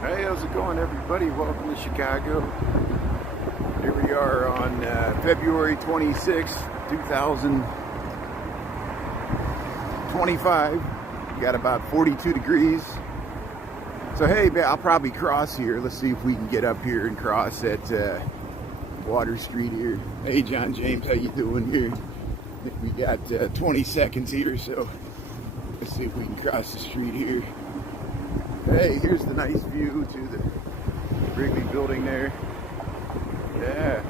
Hey, how's it going, everybody? Welcome to Chicago. Here we are on February 26, 2025. We got about 42 degrees. So hey, I'll probably cross here. Let's see if we can get up here and cross at Water Street here. Hey, John James, how you doing here? I think we got 20 seconds here, so let's see if we can cross the street here. Hey, here's the nice view to the Wrigley building there. Yeah.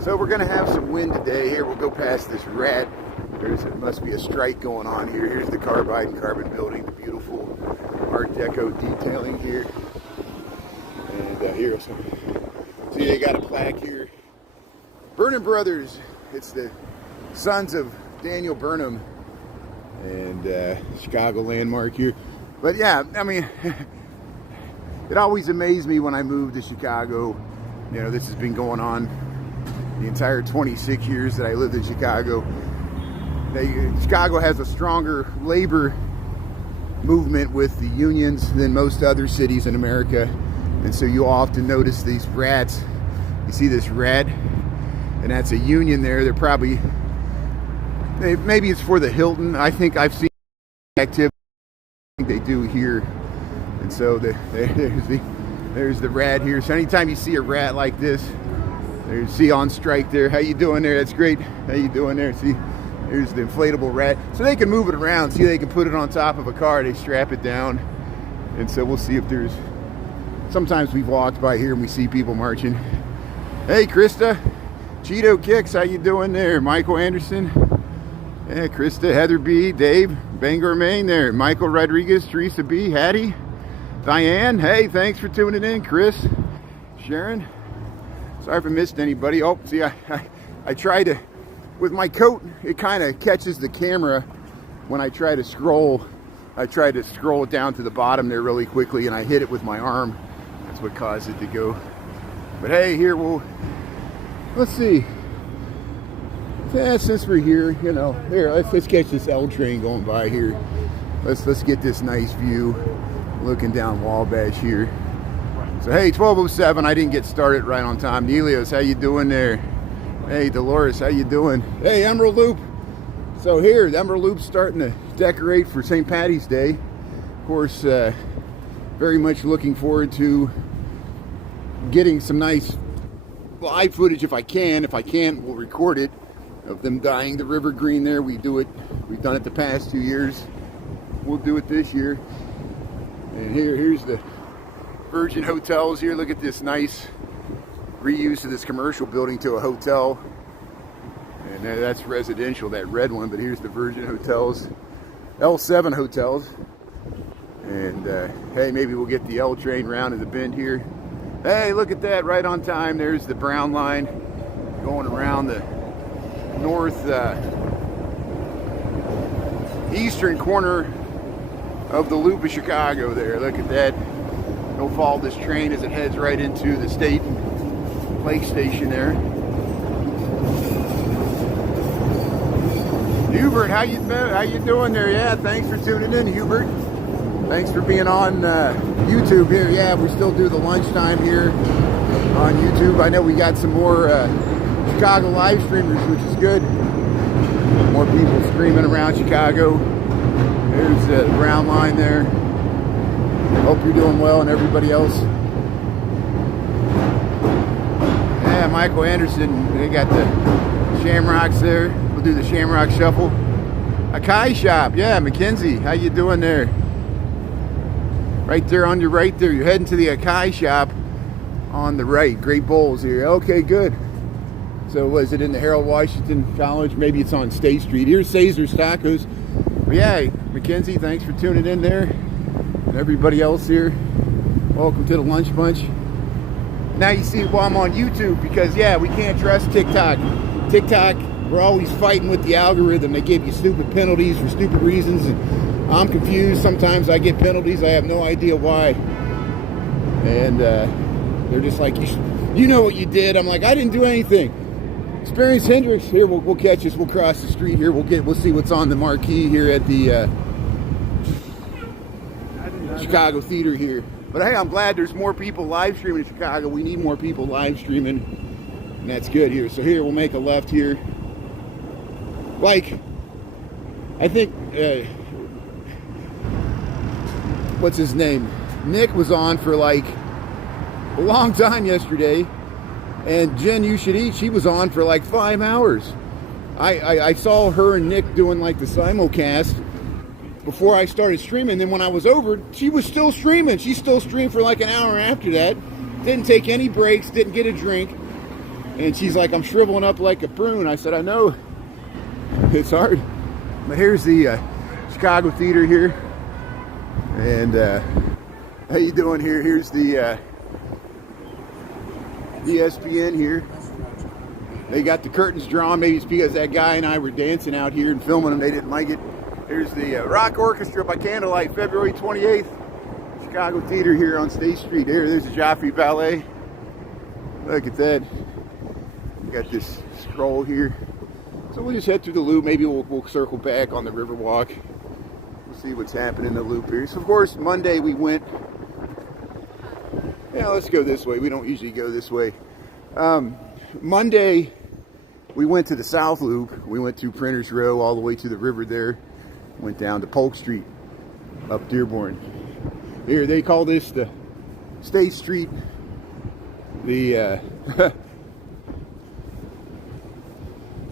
So we're gonna have some wind today. Here, we'll go past this rat. It must be a strike going on here. Here's the Carbide and Carbon building, the beautiful Art Deco detailing here. And here, see, they got a plaque here. Burnham Brothers. It's the sons of Daniel Burnham, and Chicago landmark here. But yeah, I mean, it always amazed me when I moved to Chicago. You know, this has been going on the entire 26 years that I lived in Chicago. Chicago has a stronger labor movement with the unions than most other cities in America. And so you often notice these rats. You see this rat, and that's a union there. They're probably, maybe it's for the Hilton. I think I've seen activity they do here. And so there's the rat here. So anytime you see a rat like this, see on strike there. How you doing there? That's great. How you doing there? See, there's the inflatable rat. So they can move it around. See, they can put it on top of a car. They strap it down. And so we'll see if there's, sometimes we've walked by here and we see people marching. Hey, Krista. Cheeto Kicks, how you doing there? Michael Anderson. Yeah, Krista, Heather B, Dave, Bangor, Maine there. Michael Rodriguez, Teresa B, Hattie, Diane. Hey, thanks for tuning in. Chris, Sharon. Sorry if I missed anybody. Oh, see, I try to, with my coat, it kind of catches the camera when I try to scroll. I try to scroll it down to the bottom there really quickly, and I hit it with my arm. That's what caused it to go. But hey, here let's see. Yeah, since we're here, you know, here, let's catch this L train going by here. Let's get this nice view looking down Wabash here. So hey, 12:07, I didn't get started right on time. Nelios, how you doing there? Hey, Dolores, how you doing? Hey, Emerald Loop. So here, the Emerald Loop's starting to decorate for St. Patty's Day. Of course, very much looking forward to getting some nice live footage if I can. If I can't, we'll record it, of them dyeing the river green there. We've done it the past 2 years. We'll do it this year. And here's the Virgin Hotels here. Look at this nice reuse of this commercial building to a hotel. And that's residential, that red one, but here's the Virgin Hotels, L7 Hotels. And hey, maybe we'll get the L train round in the bend here. Hey, look at that, right on time. There's the brown line going around the north eastern corner of the loop of Chicago there. Look at that. Don't follow this train as it heads right into the state lake station there. Hubert, how you doing there? Yeah, thanks for tuning in, Hubert. Thanks for being on YouTube here. Yeah, we still do the lunchtime here on YouTube. I know we got some more Chicago live streamers, which is good. More people streaming around Chicago. There's the brown line there. Hope you're doing well, and everybody else. Yeah, Michael Anderson. They got the Shamrocks there. We'll do the Shamrock Shuffle. Akai Shop. Yeah, Mackenzie. How you doing there? Right there on your right there. You're heading to the Akai Shop on the right. Great Bowls here. Okay, good. So was it in the Harold Washington College? Maybe it's on State Street. Here's Caesar's Tacos. But yeah, Mackenzie, thanks for tuning in there. And everybody else here, welcome to the Lunch Bunch. Now you see why I'm on YouTube, because yeah, we can't trust TikTok. TikTok, we're always fighting with the algorithm. They give you stupid penalties for stupid reasons. And I'm confused. Sometimes I get penalties. I have no idea why. And they're just like, you know what you did. I'm like, I didn't do anything. Experience Hendrix here. We'll catch us. We'll cross the street here. We'll see what's on the marquee here at the Chicago Theater here. But hey, I'm glad there's more people live streaming in Chicago. We need more people live streaming, and that's good here. So here, we'll make a left here. Like, I think, what's his name? Nick was on for like a long time yesterday, and Jen You Should Eat, she was on for like 5 hours. I saw her and Nick doing like the simulcast before I started streaming. Then when I was over, she was still streaming. She still streamed for like an hour after that. Didn't take any breaks, didn't get a drink. And she's like, I'm shriveling up like a prune. I said, I know, it's hard. But here's the Chicago Theater here. And how you doing here? Here's the ESPN here. They got the curtains drawn. Maybe it's because that guy and I were dancing out here and filming them. They didn't like it. There's the Rock Orchestra by Candlelight, February 28th. Chicago Theater here on State Street. There's the Joffrey Ballet. Look at that. We got this scroll here. So we'll just head through the loop. Maybe we'll circle back on the Riverwalk. We'll see what's happening in the loop here. So of course, Monday we went. Yeah, let's go this way. We don't usually go this way. Monday, we went to the South Loop. We went to Printers Row all the way to the river there. Went down to Polk Street, up Dearborn. Here, they call this the State Street. The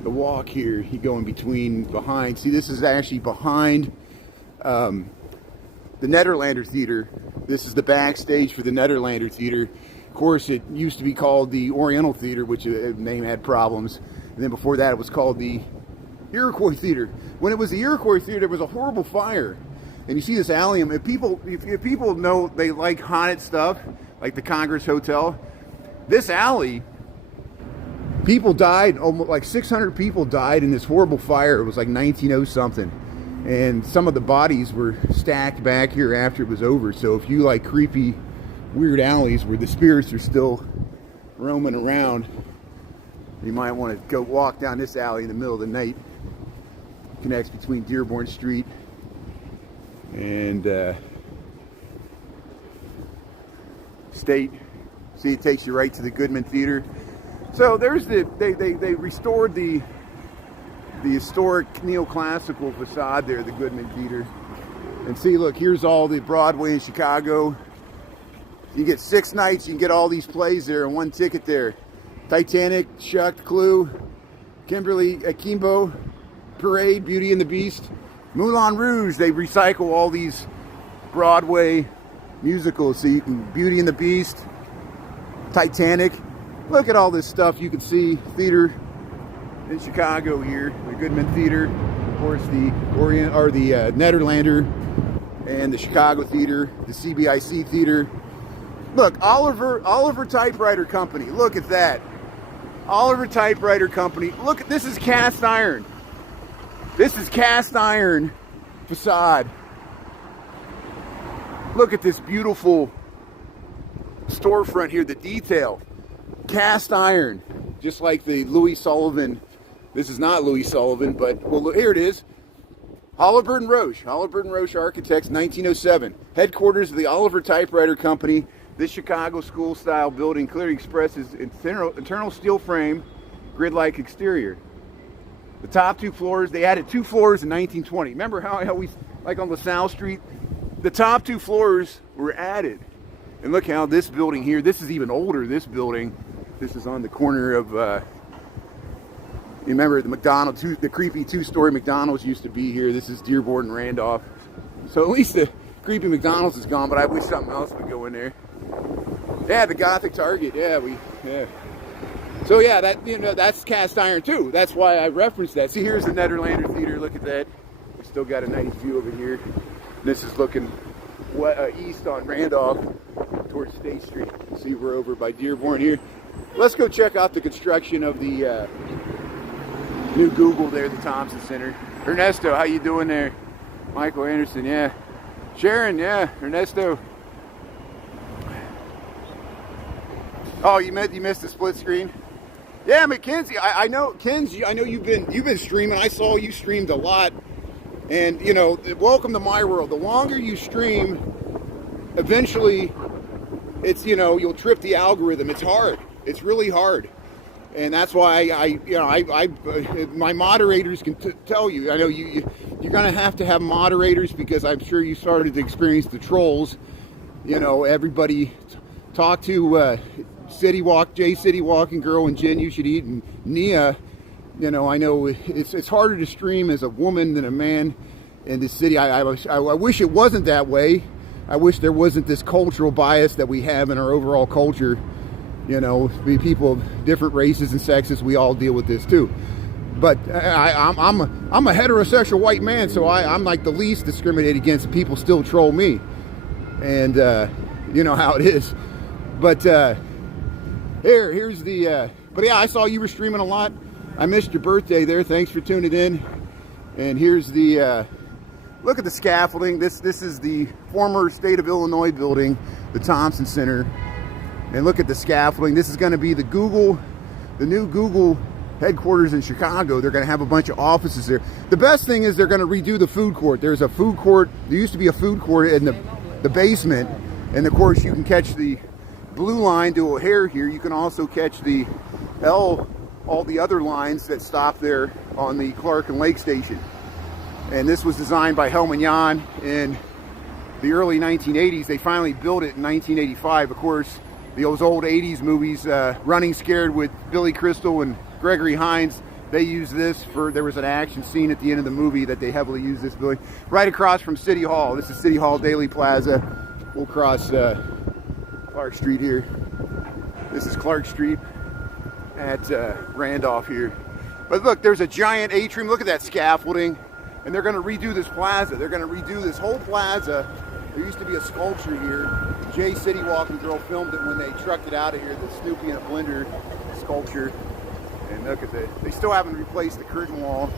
the walk here, you go in between, behind. See, this is actually behind the Nederlander Theater. This is the backstage for the Nederlander Theater. Of course, it used to be called the Oriental Theater, which the name had problems. And then before that, it was called the Iroquois Theater. When it was the Iroquois Theater, there was a horrible fire. And you see this alley. If people know they like haunted stuff, like the Congress Hotel, this alley, people died, almost like 600 people died in this horrible fire. It was like 1900 something. And some of the bodies were stacked back here after it was over. So if you like creepy, weird alleys where the spirits are still roaming around, you might want to go walk down this alley in the middle of the night. Connects between Dearborn Street and State. See, it takes you right to the Goodman Theater. So there's they restored the historic neoclassical facade there, the Goodman Theater. And see, look, here's all the Broadway in Chicago. You get 6 nights, you can get all these plays there and 1 ticket there. Titanic, Shucked, Clue, Kimberly Akimbo, Parade, Beauty and the Beast, Moulin Rouge. They recycle all these Broadway musicals. So you can, Beauty and the Beast, Titanic. Look at all this stuff you can see. Theater in Chicago here, the Goodman Theater, of course the Nederlander, and the Chicago Theater, the CBIC Theater. Look, Oliver Typewriter Company. Look at that. Oliver Typewriter Company. Look, this is cast iron. This is cast iron facade. Look at this beautiful storefront here, the detail. Cast iron, just like the Louis Sullivan. This is not Louis Sullivan, but well, here it is. Halliburton Roche Architects, 1907. Headquarters of the Oliver Typewriter Company. This Chicago school-style building clearly expresses internal steel frame, grid-like exterior. The top 2 floors, they added 2 floors in 1920. Remember how I always, like on LaSalle Street, the top 2 floors were added. And look how this building here, this is even older, this building. This is on the corner of, you remember the McDonald's, the creepy 2-story McDonald's used to be here. This is Dearborn and Randolph. So at least the creepy McDonald's is gone, but I wish something else would go in there. Yeah, the Gothic Target. Yeah. So yeah, that's cast iron too. That's why I referenced that. See, here's the Nederlander Theater. Look at that. We still got a nice view of it here. This is looking east on Randolph towards State Street. See, we're over by Dearborn here. Let's go check out the construction of the new Google there, the Thompson Center. Ernesto, how you doing there? Michael Anderson, yeah. Sharon, yeah. Ernesto. Oh, you missed the split screen? Yeah, Mackenzie, I know, Kenzie, I know you've been streaming. I saw you streamed a lot. And, you know, welcome to my world. The longer you stream, eventually it's, you know, you'll trip the algorithm. It's hard. It's really hard. And that's why my moderators can tell you. I know you're going to have moderators, because I'm sure you started to experience the trolls. You know, everybody talk to City Walking Girl, and Jen You Should Eat, and Nia. You know, I know it's harder to stream as a woman than a man in this city. I wish it wasn't that way. I wish there wasn't this cultural bias that we have in our overall culture. You know, people of different races and sexes, we all deal with this too. But I'm a heterosexual white man, so I'm like the least discriminated against, and people still troll me. And you know how it is. But here's the. But yeah, I saw you were streaming a lot. I missed your birthday there. Thanks for tuning in. And here's the. Look at the scaffolding. This is the former State of Illinois building, the Thompson Center. And look at the scaffolding. This is going to be the new Google headquarters in Chicago. They're going to have a bunch of offices there. The best thing is they're going to redo the food court. There's a food court. There used to be a food court in the basement. And of course, you can catch the blue line to O'Hare here. You can also catch the all the other lines that stop there on the Clark and Lake Station. And this was designed by Helmut Jahn in the early 1980s. They finally built it in 1985. Of course, those old 80s movies, Running Scared with Billy Crystal and Gregory Hines, they used this for, there was an action scene at the end of the movie that they heavily used this building. Right across from City Hall. This is City Hall Daily Plaza. We'll cross Clark Street here. This is Clark Street at Randolph here. But look, there's a giant atrium. Look at that scaffolding. And they're going to redo this plaza. They're going to redo this whole plaza. There used to be a sculpture here. Jay City Walking Girl filmed it when they trucked it out of here, the Snoopy in a blender sculpture. And look at that. They still haven't replaced the curtain wall.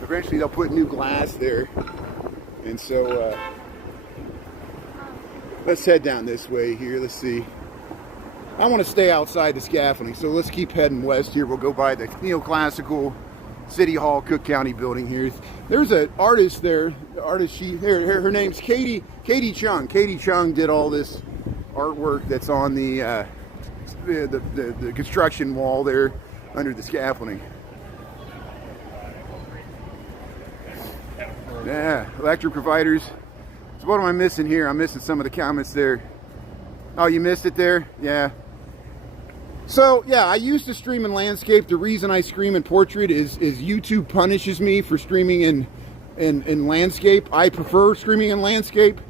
Eventually they'll put new glass there. And so let's head down this way here. Let's see. I want to stay outside the scaffolding, so let's keep heading west here. We'll go by the neoclassical City Hall, Cook County building here. There's an artist there. The artist, her name's Katie Chung. Katie Chung did all this artwork that's on the construction wall there under the scaffolding. Yeah, electric providers. So what am I missing here? I'm missing some of the comments there. Oh, you missed it there? Yeah. So yeah, I used to stream in landscape. The reason I stream in portrait is YouTube punishes me for streaming in landscape. I prefer streaming in landscape.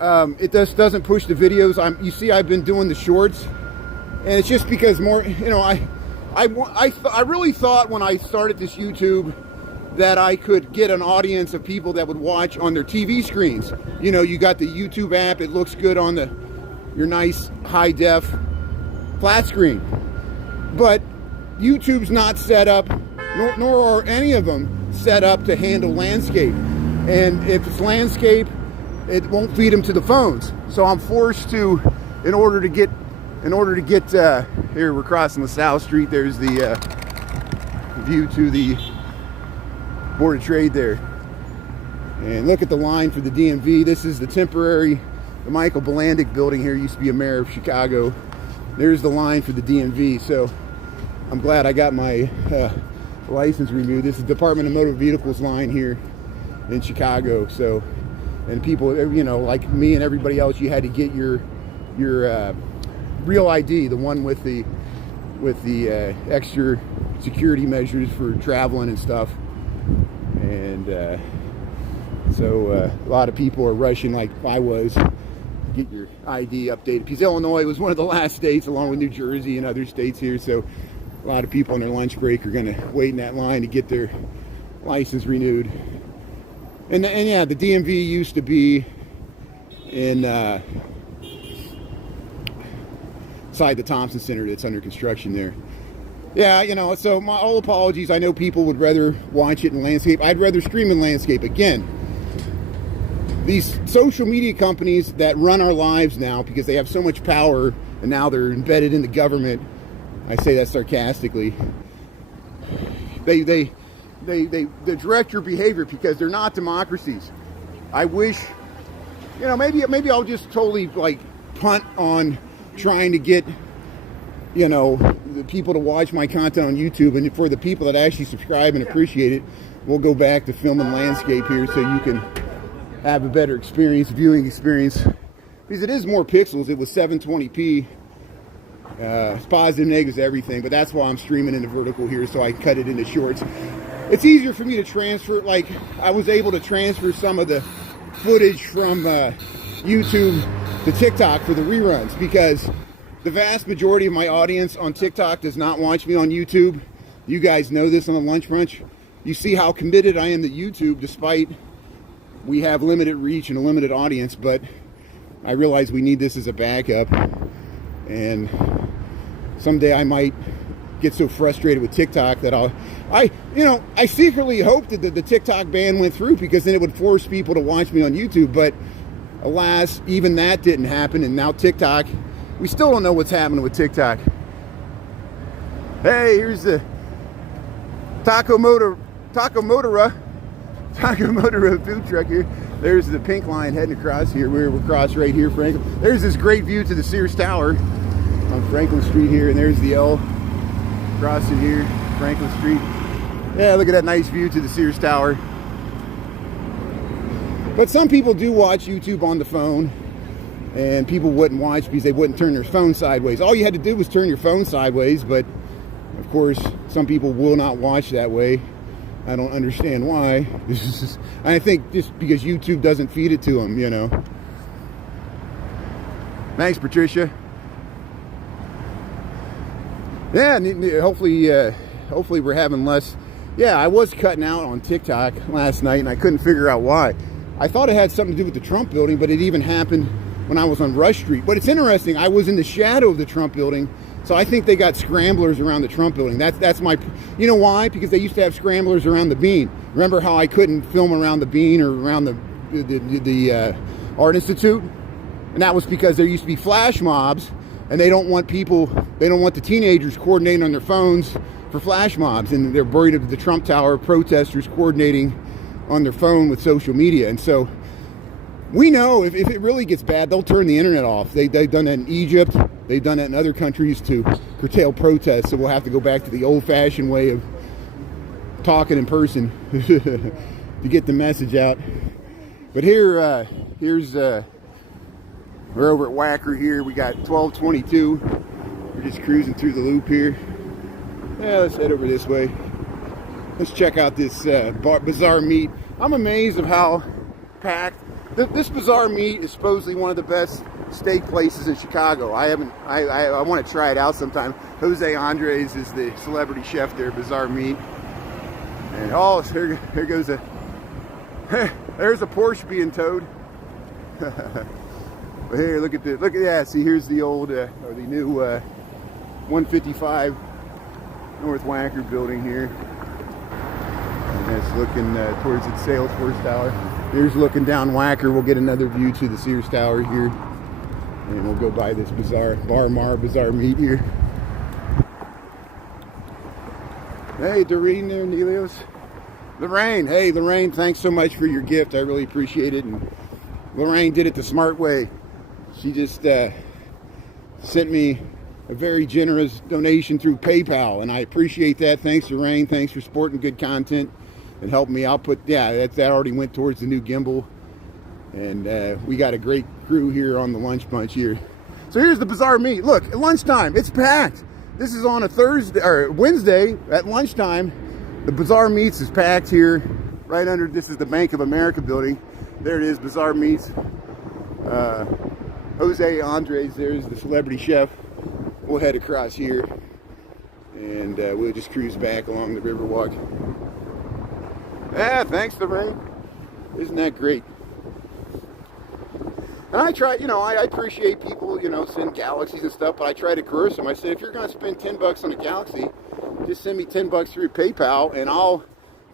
It just doesn't push the videos. You see, I've been doing the shorts, and it's just because more. You know, I really thought when I started this YouTube that I could get an audience of people that would watch on their TV screens. You know, you got the YouTube app. It looks good on your nice high def flat screen, but YouTube's not set up, nor are any of them set up to handle landscape. And if it's landscape, it won't feed them to the phones. So I'm forced to, in order to get here, we're crossing LaSalle Street. There's the view to the Board of Trade there. And look at the line for the DMV. This is the Michael Bilandic building here. Used to be a mayor of Chicago. There's the line for the DMV. So I'm glad I got my license renewed. This is Department of Motor Vehicles line here in Chicago. So, and people, you know, like me and everybody else, you had to get your real ID, the one with the extra security measures for traveling and stuff. And so a lot of people are rushing, like I was, get your ID updated, because Illinois was one of the last states, along with New Jersey and other states here. So a lot of people on their lunch break are going to wait in that line to get their license renewed. And yeah, the DMV used to be in inside the Thompson Center that's under construction there. Yeah, you know, so all apologies. I know people would rather watch it in landscape. I'd rather stream in landscape. Again, these social media companies that run our lives now, because they have so much power and now they're embedded in the government, I say that sarcastically, they direct your behavior because they're not democracies. I wish, you know, maybe I'll just totally like punt on trying to get, you know, the people to watch my content on YouTube, and for the people that actually subscribe and appreciate it, we'll go back to filming landscape here so you can have a better experience, viewing experience, because it is more pixels. It was 720p. It's positive, negatives, everything, but that's why I'm streaming into vertical here, so I cut it into shorts. It's easier for me to transfer. Like, I was able to transfer some of the footage from YouTube to TikTok for the reruns, because the vast majority of my audience on TikTok does not watch me on YouTube. You guys know this on the Lunch Brunch. You see how committed I am to YouTube, despite we have limited reach and a limited audience, but I realize we need this as a backup. And someday I might get so frustrated with TikTok that I secretly hope that the TikTok ban went through, because then it would force people to watch me on YouTube. But alas, even that didn't happen. And now TikTok, we still don't know what's happening with TikTok. Hey, here's the Taco Motora food truck here. There's the pink line heading across here. We're across right here, Franklin. There's this great view to the Sears Tower on Franklin Street here, and there's the L crossing here, Franklin Street. Yeah, look at that nice view to the Sears Tower. But some people do watch YouTube on the phone, and people wouldn't watch because they wouldn't turn their phone sideways. All you had to do was turn your phone sideways, but of course, some people will not watch that way. I don't understand why. I think just because YouTube doesn't feed it to them, you know. Thanks, Patricia. Yeah, hopefully we're having less. Yeah, I was cutting out on TikTok last night, and I couldn't figure out why. I thought it had something to do with the Trump building, but it even happened when I was on Rush Street. But it's interesting. I was in the shadow of the Trump building, so I think they got scramblers around the Trump building. That's my, you know why? Because they used to have scramblers around the Bean. Remember how I couldn't film around the Bean or around the Art Institute? And that was because there used to be flash mobs, and they don't want the teenagers coordinating on their phones for flash mobs, and they're worried of the Trump Tower protesters coordinating on their phone with social media. And so we know if it really gets bad, they'll turn the internet off. They've done that in Egypt. They've done that in other countries to curtail protests. So we'll have to go back to the old-fashioned way of talking in person to get the message out. But here's we're over at Wacker here. We got 1222. We're just cruising through the loop here. Yeah, let's head over this way. Let's check out this Bazaar Meat. I'm amazed of how packed. This Bazaar Meat is supposedly one of the best steak places in Chicago. I want to try it out sometime. Jose Andres is the celebrity chef there, Bazaar Meat. And oh, here goes there's a Porsche being towed. But here, look at that. See, here's the old or the new 155 North Wacker building here. And that's looking towards the Salesforce Tower. Here's looking down Wacker. We'll get another view to the Sears Tower here. And we'll go by this Bazaar Meat here. Hey, Doreen there, Nelios. Lorraine. Hey, Lorraine, thanks so much for your gift. I really appreciate it. And Lorraine did it the smart way. She just sent me a very generous donation through PayPal, and I appreciate that. Thanks, Lorraine. Thanks for supporting good content and helping me out. That already went towards the new gimbal, and we got a great crew here on the Lunch Bunch here. So here's the Bazaar Meat. Look, at lunchtime, it's packed. This is on a Thursday or Wednesday at lunchtime. The Bazaar Meats is packed here, right under. This is the Bank of America building. There it is, Bazaar Meats. Jose Andres, there's the celebrity chef. We'll head across here, and we'll just cruise back along the Riverwalk. Yeah, thanks, Lorraine. Isn't that great? And I try, I appreciate people, send galaxies and stuff, but I try to coerce them. I say, if you're going to spend $10 on a galaxy, just send me $10 through PayPal, and I'll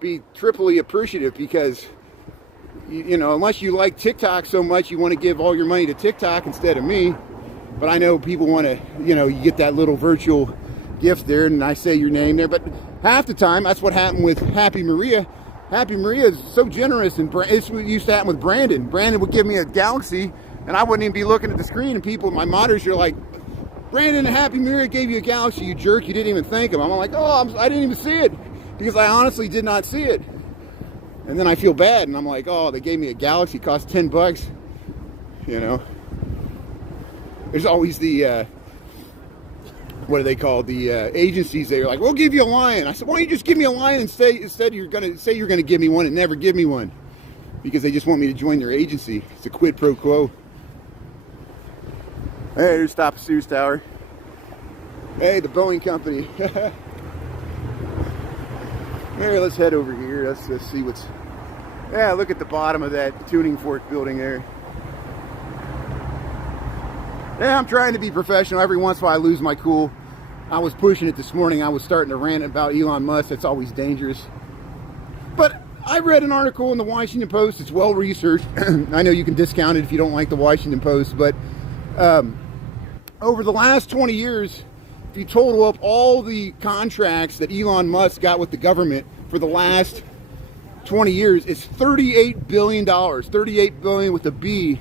be triply appreciative, because unless you like TikTok so much, you want to give all your money to TikTok instead of me. But I know people want to, you get that little virtual gift there, and I say your name there. But half the time, that's what happened with Happy Maria. Happy Maria is so generous, and it's what used to happen with Brandon. Brandon would give me a galaxy, and I wouldn't even be looking at the screen, and my monitors are like, Brandon, a Happy Meal gave you a Galaxy, you jerk. You didn't even thank him. I'm like, oh, I didn't even see it because I honestly did not see it. And then I feel bad, and I'm like, oh, they gave me a Galaxy, it cost $10. You know, there's always the what do they call the agencies? They're like, we'll give you a lion. I said, why don't you just give me a lion instead you're gonna say you're gonna give me one and never give me one, because they just want me to join their agency. It's a quid pro quo. Hey, there's top of Sears Tower. Hey, the Boeing company. Here, let's head over here. Let's see what's. Yeah, look at the bottom of that tuning fork building there. Yeah, I'm trying to be professional. Every once in a while I lose my cool. I was pushing it this morning. I was starting to rant about Elon Musk. That's always dangerous. But I read an article in the Washington Post. It's well researched. I know you can discount it if you don't like the Washington Post, but over the last 20 years, if you total up all the contracts that Elon Musk got with the government for the last 20 years, it's $38 billion. $38 billion with a B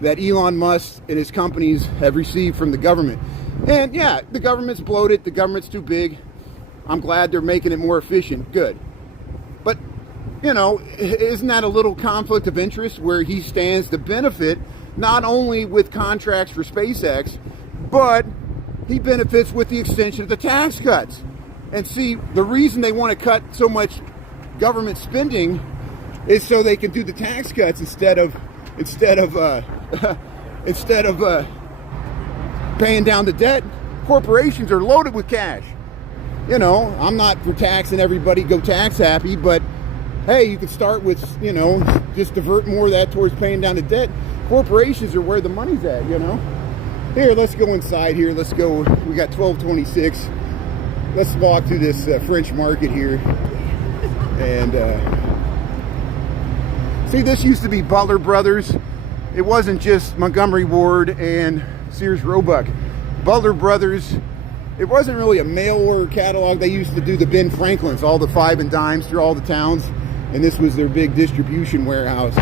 that Elon Musk and his companies have received from the government. And yeah, the government's bloated. The government's too big. I'm glad they're making it more efficient. Good. But, you know, isn't that a little conflict of interest where he stands to benefit not only with contracts for SpaceX, but he benefits with the extension of the tax cuts? And see, the reason they want to cut so much government spending is so they can do the tax cuts instead of paying down the debt. Corporations are loaded with cash. You know, I'm not for taxing everybody, go tax happy, but hey, you could start with, you know, just divert more of that towards paying down the debt. Corporations are where the money's at, you know. Here, let's go inside here. Let's go. We got 1226. Let's walk through this French market here. And see, this used to be Butler Brothers. It wasn't just Montgomery Ward and Sears Roebuck. Butler Brothers, it wasn't really a mail order catalog. They used to do the Ben Franklins, all the 5 and dimes through all the towns. And this was their big distribution warehouse.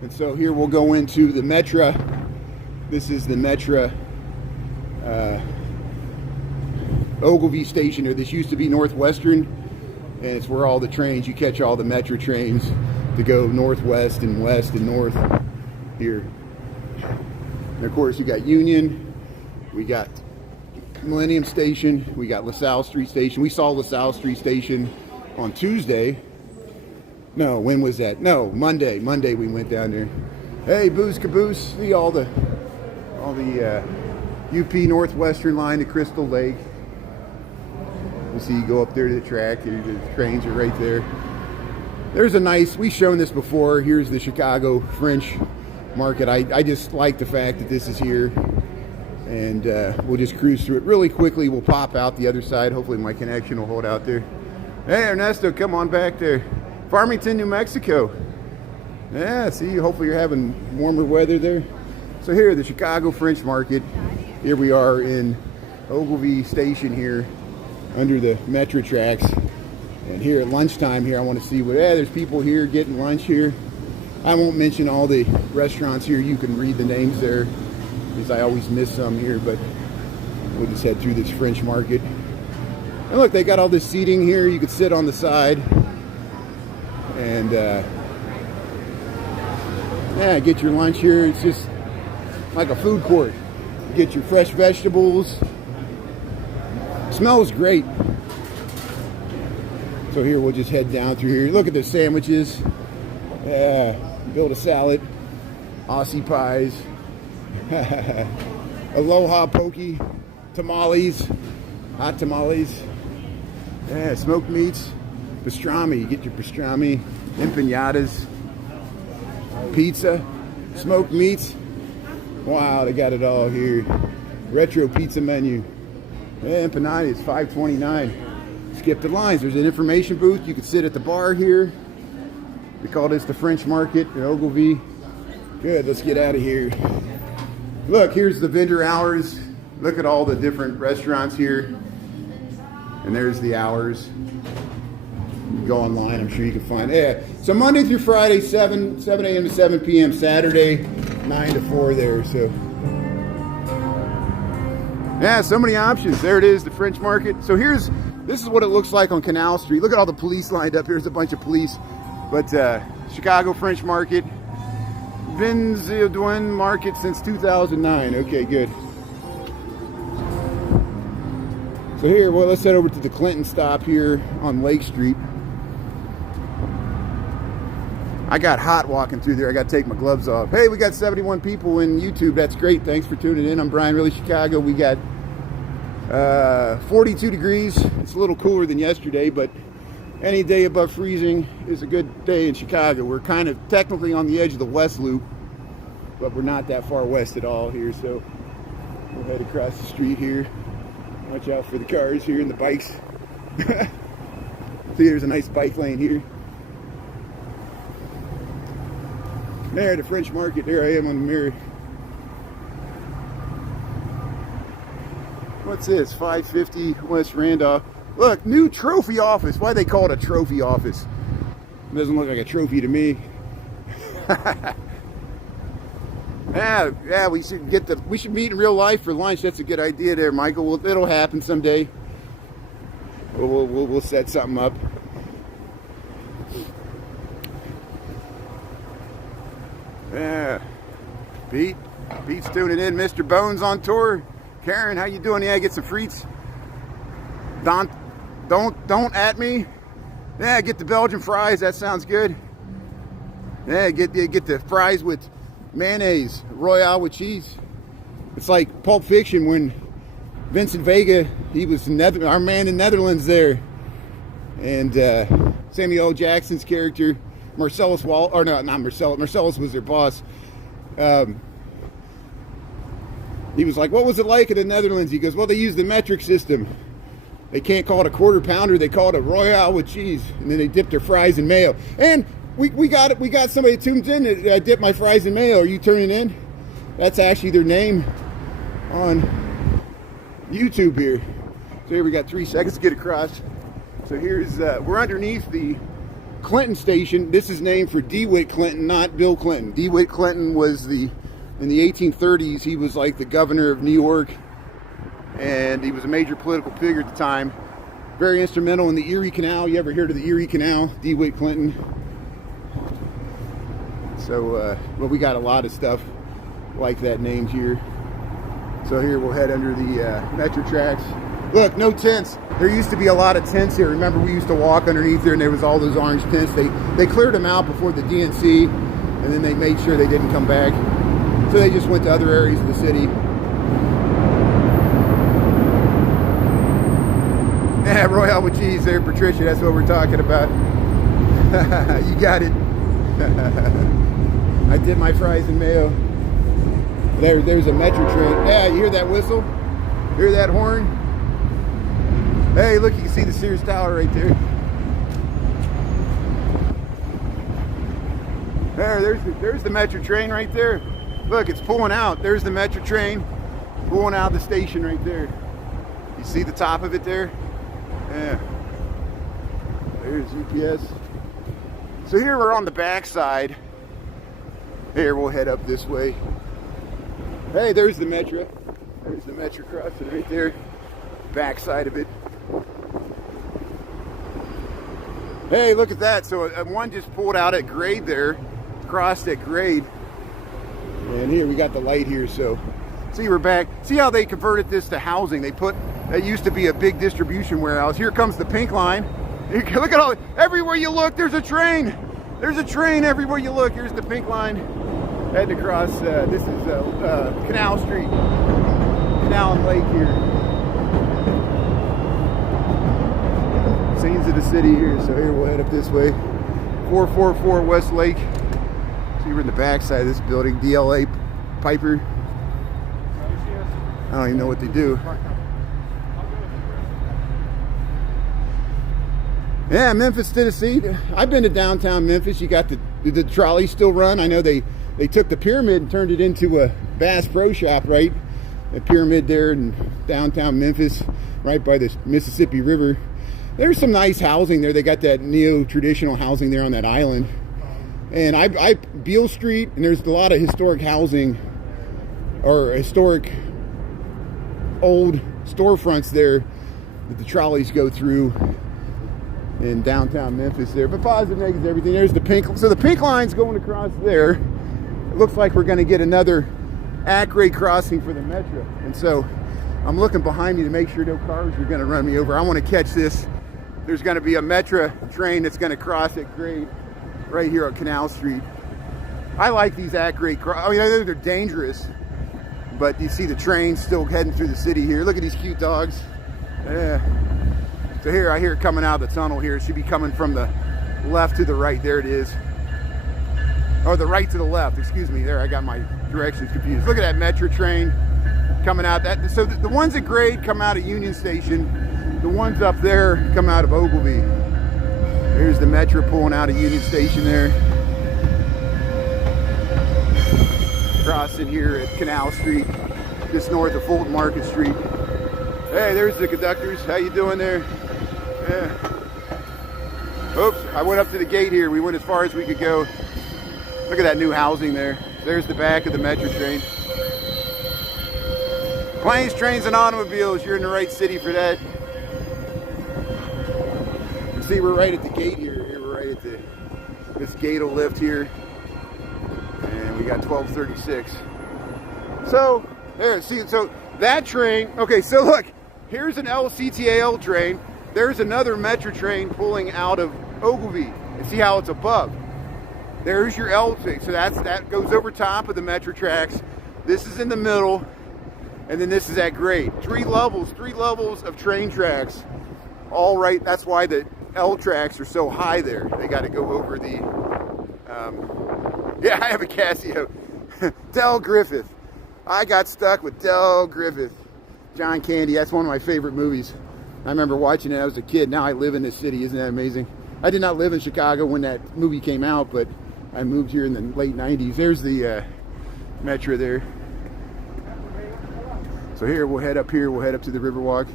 And so here we'll go into the Metra. This is the Metra Ogilvy station here. This used to be Northwestern, and it's where all the trains, you catch all the Metra trains to go northwest and west and north here. And of course, you got Union, we got Millennium Station, we got LaSalle Street Station. We saw LaSalle Street Station on Tuesday. No, when was that? No, Monday. Monday we went down there. Hey, Booze Caboose, see all the UP Northwestern line to Crystal Lake. You see, you go up there to the track, the trains are right there. There's a nice, we've shown this before, here's the Chicago French market. I just like the fact that this is here, and we'll just cruise through it really quickly. We'll pop out the other side. Hopefully my connection will hold out there. Hey, Ernesto, come on back there. Farmington, New Mexico. Yeah, see, hopefully you're having warmer weather there. So here, the Chicago French market. Here we are in Ogilvy Station here, under the Metra tracks. And here at lunchtime here, I want to see what, there's people here getting lunch here. I won't mention all the restaurants here. You can read the names there, because I always miss some here, but we'll just head through this French market. And look, they got all this seating here. You could sit on the side and yeah, get your lunch here. It's just like a food court. You get your fresh vegetables. Smells great. So here we'll just head down through here. Look at the sandwiches. Build a salad. Aussie pies. Aloha pokey. Tamales. Hot tamales. Yeah, smoked meats. Pastrami. You get your pastrami. Empanadas. Pizza. Smoked meats. Wow, they got it all here. Retro pizza menu. Yeah, empanadas, $5.29. Skip the lines. There's an information booth. You can sit at the bar here. We call this the French Market in Ogilvy. Good, let's get out of here. Look, here's the vendor hours. Look at all the different restaurants here. And there's the hours. You can go online, I'm sure you can find. Yeah, so Monday through Friday, 7 a.m. to 7 p.m. Saturday, 9 to 4 there. So Yeah, so many options. There it is, the French Market. So this is what it looks like on Canal Street. Look at all the police lined up. Here's a bunch of police. But Chicago French Market. Vinzidouin Market since 2009. Okay, good. So here, well, let's head over to the Clinton stop here on Lake Street. I got hot walking through there. I got to take my gloves off. Hey, we got 71 people in YouTube. That's great. Thanks for tuning in. I'm Brian, Really Chicago. We got 42 degrees. It's a little cooler than yesterday, but any day above freezing is a good day in Chicago. We're kind of technically on the edge of the West Loop, but we're not that far west at all here. So we'll head across the street here. Watch out for the cars here and the bikes. See, there's a nice bike lane here. There, the French Market. There I am on the mirror. What's this? 550 West Randolph. Look, new trophy office. Why they call it a trophy office? It doesn't look like a trophy to me. Yeah, we should meet in real life for lunch. That's a good idea there, Michael. Well, it'll happen someday. We'll set something up. Yeah, Pete's tuning in. Mr. Bones on tour. Karen, how you doing? Yeah, get some frites. Don't at me. Yeah, get the Belgian fries. That sounds good. Yeah, get the fries with mayonnaise, Royale with cheese. It's like Pulp Fiction when Vincent Vega, he was our man in Netherlands there, and Samuel L. Jackson's character, Marcellus Marcellus was their boss. He was like, what was it like in the Netherlands? He goes, well, they use the metric system. They can't call it a quarter pounder, they call it a Royale with cheese, and then they dip their fries in mayo. And we got somebody tuned in that dip my fries in mayo. Are you turning in? That's actually their name on YouTube here. So here we got 3 seconds to get across. So here's we're underneath the Clinton station. This is named for DeWitt Clinton, not Bill Clinton. DeWitt Clinton was in the 1830s, he was like the governor of New York, and he was a major political figure at the time. Very instrumental in the Erie Canal. You ever heard of the Erie Canal? DeWitt Clinton. So, well, we got a lot of stuff like that named here. So here we'll head under the metro tracks. Look, no tents. There used to be a lot of tents here. Remember, we used to walk underneath there, and there was all those orange tents. They cleared them out before the DNC, and then they made sure they didn't come back. So they just went to other areas of the city. Yeah, Royale with cheese there, Patricia. That's what we're talking about. You got it. I did my fries in mayo. There's a metro train. Yeah, you hear that whistle? Hear that horn? Hey, look, you can see the Sears Tower right there. There's the metro train right there. Look, it's pulling out. There's the metro train pulling out of the station right there. You see the top of it there? Yeah. There's UPS. So here we're on the back side. Here, we'll head up this way. Hey, there's the metro. There's the metro crossing right there. Back side of it. Hey, look at that. So one just pulled out at grade there. Crossed at grade. And here we got the light here. So see, we're back. See how they converted this to housing? That used to be a big distribution warehouse. Here comes the pink line. Look at all, everywhere you look, there's a train. There's a train everywhere you look. Here's the pink line. Heading across, this is Canal Street. Canal and Lake here. Scenes of the city here. So here we'll head up this way. 444 West Lake. See, we're in the back side of this building. DLA Piper. I don't even know what they do. Yeah, Memphis, Tennessee. I've been to downtown Memphis. You got the trolleys still run. I know they took the Pyramid and turned it into a Bass Pro Shop, right? The Pyramid there in downtown Memphis, right by the Mississippi River. There's some nice housing there. They got that neo-traditional housing there on that island. And Beale Street, and there's a lot of historic housing, or historic old storefronts there that the trolleys go through in downtown Memphis there. But positive, negative, everything. There's the pink. So the pink line's going across there. It looks like we're going to get another at-grade crossing for the Metro. And so I'm looking behind me to make sure no cars are going to run me over. I want to catch this. There's going to be a Metro train that's going to cross at grade right here on Canal Street. I like these at-grade crossings. I mean, I know they're dangerous, but you see the train still heading through the city here. Look at these cute dogs. Yeah. So here, I hear it coming out of the tunnel here. It should be coming from the left to the right. There it is. Or the right to the left, excuse me. There, I got my directions confused. Look at that Metro train coming out. So the ones at grade come out of Union Station. The ones up there come out of Ogilvy. There's the Metro pulling out of Union Station there. Crossing here at Canal Street, just north of Fulton Market Street. Hey, there's the conductors. How you doing there? Yeah. Oops, I went up to the gate here. We went as far as we could go. Look at that new housing there. There's the back of the Metro train. Planes, trains, and automobiles. You're in the right city for that. You see, we're right at the gate here. We're right at this gate will lift here. And we got 1236. So, there, see, so that train, okay, so look, here's an LCTAL train. There's another Metro train pulling out of Ogilvy. And see how it's above. There's your L train. So that goes over top of the Metro tracks. This is in the middle. And then this is at grade. Three levels of train tracks. All right, that's why the L tracks are so high there. They got to go over the, yeah, I have a Casio. Del Griffith. I got stuck with Del Griffith. John Candy, that's one of my favorite movies. I remember watching it as a kid. Now I live in this city. Isn't that amazing? I did not live in Chicago when that movie came out, but I moved here in the late 90s. There's the Metro there. So here, we'll head up here. We'll head up to the Riverwalk.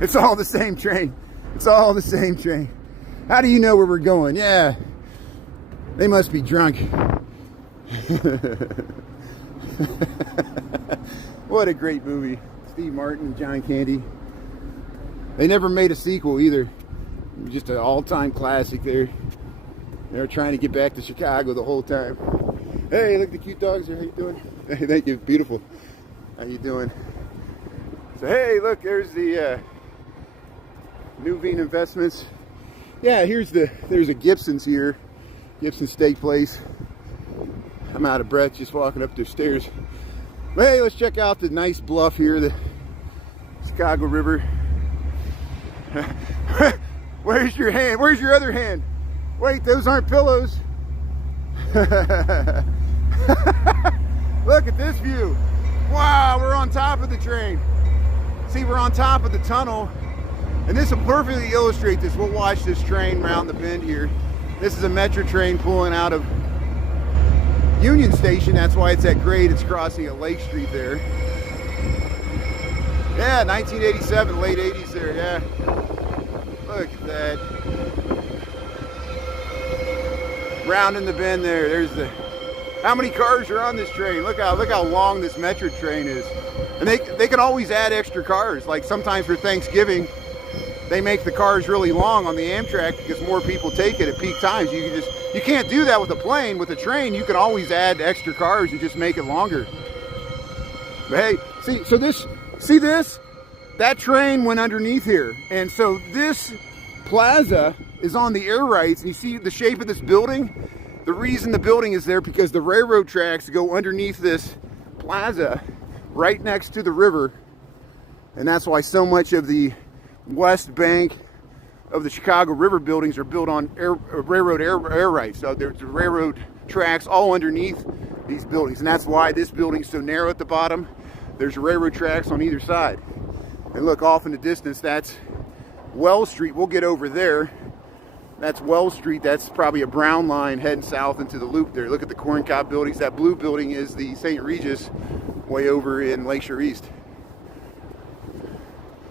It's all the same train. It's all the same train. How do you know where we're going? Yeah. They must be drunk. What a great movie. Steve Martin, John Candy. They never made a sequel either. Just an all-time classic there. They were trying to get back to Chicago the whole time. Hey, look at the cute dogs here. How you doing? Hey, thank you. Beautiful. How you doing? So, hey, look, there's the Nuveen Investments. Yeah, there's a Gibson's here. Gibson Steak Place. I'm out of breath just walking up the stairs. But hey, let's check out the nice bluff here, the Chicago River. Where's your hand? Where's your other hand? Wait, those aren't pillows. Look at this view. Wow, we're on top of the train. See, we're on top of the tunnel. And this will perfectly illustrate this. We'll watch this train round the bend here. This is a Metro train pulling out of Union Station. That's why it's at grade. It's crossing at Lake Street there. Yeah, 1987, late 80s there, yeah. Look at that. Rounding the bend there. There's the... How many cars are on this train? Look how long this Metro train is. And they can always add extra cars. Like sometimes for Thanksgiving, they make the cars really long on the Amtrak because more people take it at peak times. You can't do that with a plane. With a train, you can always add extra cars and just make it longer. But hey, see this? That train went underneath here. And so this plaza is on the air rights. And you see the shape of this building? The reason the building is there because the railroad tracks go underneath this plaza right next to the river. And that's why so much of the west bank of the Chicago River buildings are built on railroad air rights. So there's the railroad tracks all underneath these buildings. And that's why this building's so narrow at the bottom. There's railroad tracks on either side. And look off in the distance, that's Wells Street. We'll get over there. That's Wells Street. That's probably a brown line heading south into the loop there. Look at the corncob buildings. That blue building is the St. Regis way over in Lakeshore East.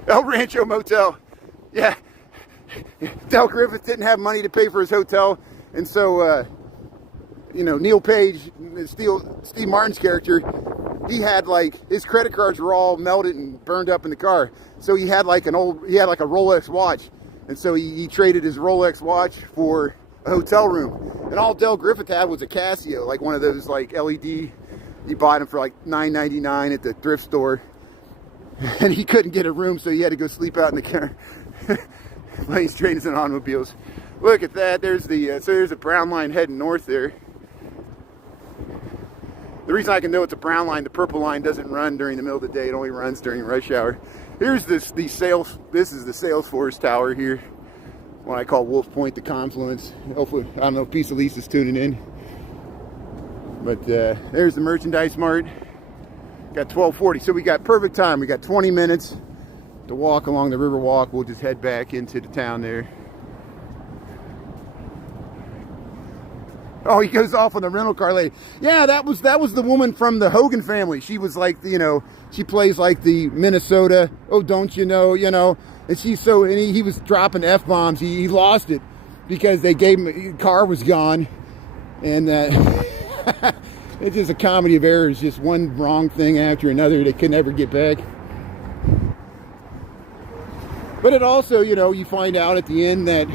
El Rancho Motel. Yeah. Del Griffith didn't have money to pay for his hotel. And so, Neil Page, Steve Martin's character, he had like, his credit cards were all melted and burned up in the car. So he had like a Rolex watch. And so he traded his Rolex watch for a hotel room. And all Del Griffith had was a Casio, like one of those like LED. He bought them for like $9.99 at the thrift store. And he couldn't get a room, so he had to go sleep out in the car. Planes, trains, and automobiles. Look at that. There's the so there's a brown line heading north there. The reason I can know it's a brown line, the purple line doesn't run during the middle of the day. It only runs during rush hour. Here's this is the Salesforce Tower here. What I call Wolf Point, the confluence. Hopefully, I don't know if Piece of Lease is tuning in. But there's the Merchandise Mart. Got 12:40, so we got perfect time. We got 20 minutes to walk along the Riverwalk. We'll just head back into the town there. Oh, he goes off on the rental car lady. Yeah, that was the woman from the Hogan family. She was like, you know, she plays like the Minnesota. Oh, don't you know, And she's so, and he was dropping F-bombs. He lost it because they gave him, the car was gone. And it's just a comedy of errors, just one wrong thing after another. They could never get back. But it also, you find out at the end that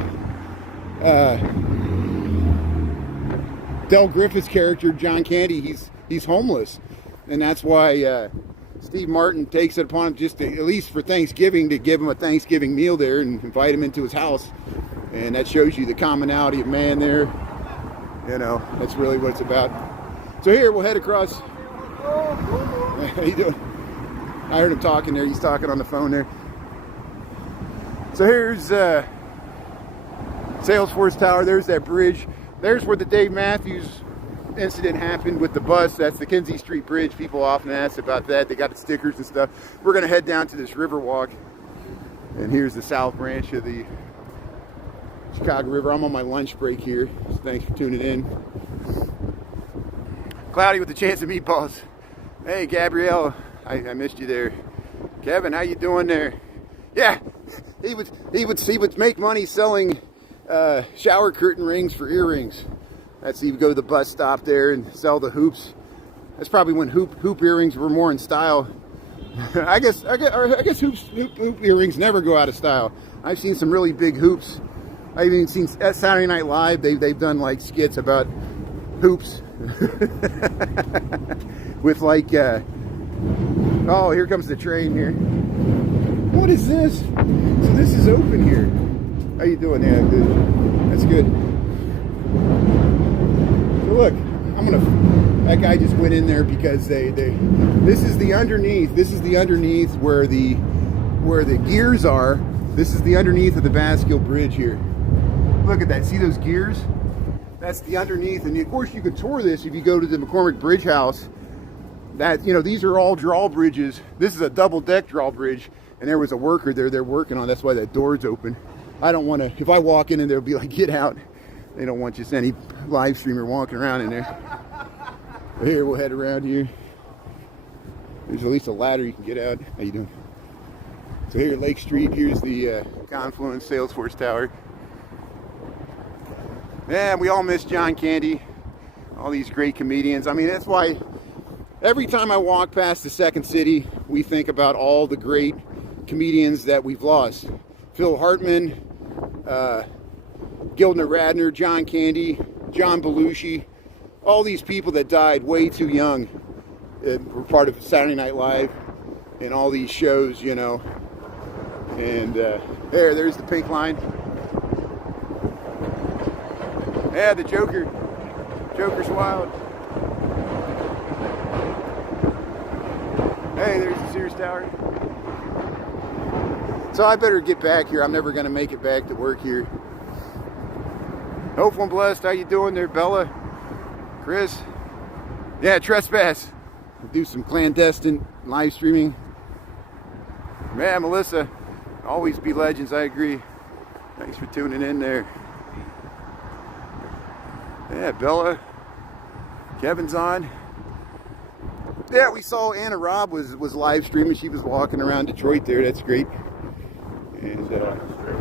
Del Griffith's character, John Candy, he's homeless. And that's why Steve Martin takes it upon him just to, at least for Thanksgiving, to give him a Thanksgiving meal there and invite him into his house. And that shows you the commonality of man there. That's really what it's about. So here, we'll head across. How you doing? I heard him talking there. He's talking on the phone there. So here's Salesforce Tower. There's that bridge. There's where the Dave Matthews incident happened with the bus. That's the Kinsey Street Bridge. People often ask about that. They got the stickers and stuff. We're going to head down to this Riverwalk. And here's the south branch of the Chicago River. I'm on my lunch break here. So thanks for tuning in. Cloudy with a chance of meatballs. Hey, Gabrielle. I missed you there. Kevin, how you doing there? Yeah, he would make money selling shower curtain rings for earrings. He would go to the bus stop there and sell the hoops. That's probably when hoop earrings were more in style. I guess hoop earrings never go out of style. I've seen some really big hoops. I've even seen at Saturday Night Live. They've done like skits about hoops with like oh, here comes the train here. What is this? So this is open here. How you doing? Yeah, good. That's good. So look, that guy just went in there because this is the underneath. This is the underneath where the gears are. This is the underneath of the Basquiat Bridge here. Look at that. See those gears? That's the underneath. And of course you could tour this if you go to the McCormick Bridge House. These are all drawbridges. This is a double-deck drawbridge. And there was a worker there they're working on. That's why that door's open. I don't want to, if I walk in and they'll be like, get out. They don't want just any live streamer walking around in there. But here, we'll head around here. There's at least a ladder you can get out. How you doing? So here at Lake Street, here's the Confluence Salesforce Tower. Yeah, we all miss John Candy. All these great comedians. I mean, that's why every time I walk past the Second City, we think about all the great comedians that we've lost. Phil Hartman, Gildner Radner, John Candy, John Belushi, all these people that died way too young were part of Saturday Night Live and all these shows, And there's the pink line. Yeah, the Joker's wild. Hey, there's the Sears Tower. So I better get back here. I'm never going to make it back to work here. Hopeful and blessed. How you doing there, Bella? Chris? Yeah, trespass. Do some clandestine live streaming. Man, Melissa. Always be legends. I agree. Thanks for tuning in there. Yeah, Bella. Kevin's on. Yeah, we saw Anna Robb was live streaming. She was walking around Detroit there. That's great. And